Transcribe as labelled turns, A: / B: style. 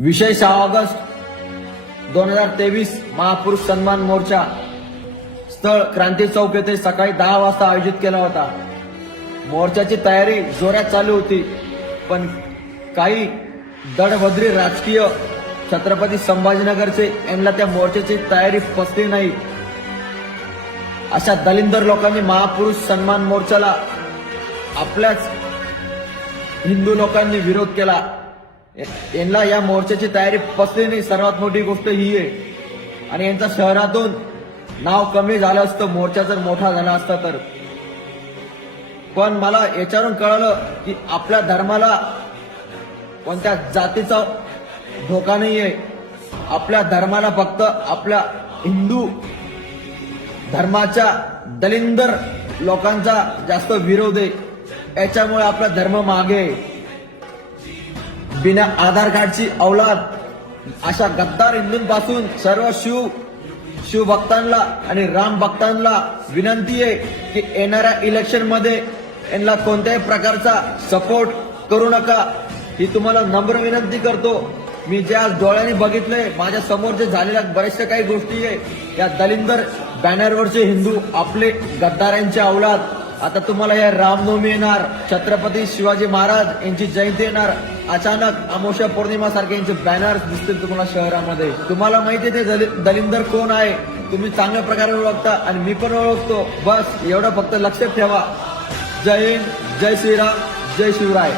A: विषय सहा ऑगस्ट दोन हजार तेवीस महापुरुष सन्मान मोर्चा स्थळ क्रांती चौक येथे सकाळी दहा वाजता आयोजित केला होता. मोर्चाची तयारी जोरात चालू होती पण काही दडभद्री राजकीय छत्रपती संभाजीनगरचे यांना त्या मोर्चाची तयारी पसली नाही. अशा दलिंदर लोकांनी महापुरुष सन्मान मोर्चाला आपल्याच हिंदू लोकांनी विरोध केला. यांना या मोर्चाची तयारी पसली नाही. सर्वात मोठी गोष्ट ही आहे. आणि यांचा शहरातून नाव कमी झालं असतं. मोर्चा जर मोठा झाला असता तर. पण मला याच्यावरून कळलं की आपल्या धर्माला कोणत्या जातीचा धोका नाहीये. आपल्या धर्माला फक्त आपल्या हिंदू धर्माच्या दलिंदर लोकांचा जास्त विरोध आहे. याच्यामुळे आपला धर्म मागे आहे. बिना आधार कार्डची अवलाद. अशा गद्दार हिंदूंपासून सर्व शिव शिवभक्तांना आणि राम भक्तांना विनंती आहे की येणाऱ्या इलेक्शनमध्ये यांना कोणत्याही प्रकारचा सपोर्ट करू नका. ही तुम्हाला नम्र विनंती करतो. मी जे आज डोळ्यांनी बघितलंय माझ्यासमोर जे झालेल्या बऱ्याचशा काही गोष्टी आहे या दलिंदर बॅनरवरचे हिंदू आपले गद्दारांचे अवलाद. आता तुम्हाला या रामनवमी येणार छत्रपती शिवाजी महाराज यांची जयंती येणार. अचानक अमोशा पौर्णिमा सारखे यांचे बॅनर दिसतील तुम्हाला शहरामध्ये. तुम्हाला माहिती आहे ते दलिंदर कोण आहे? तुम्ही चांगल्या प्रकारे ओळखता आणि मी पण ओळखतो. बस एवढं फक्त लक्षात ठेवा. जय हिंद जय श्रीराम जय शिवराय.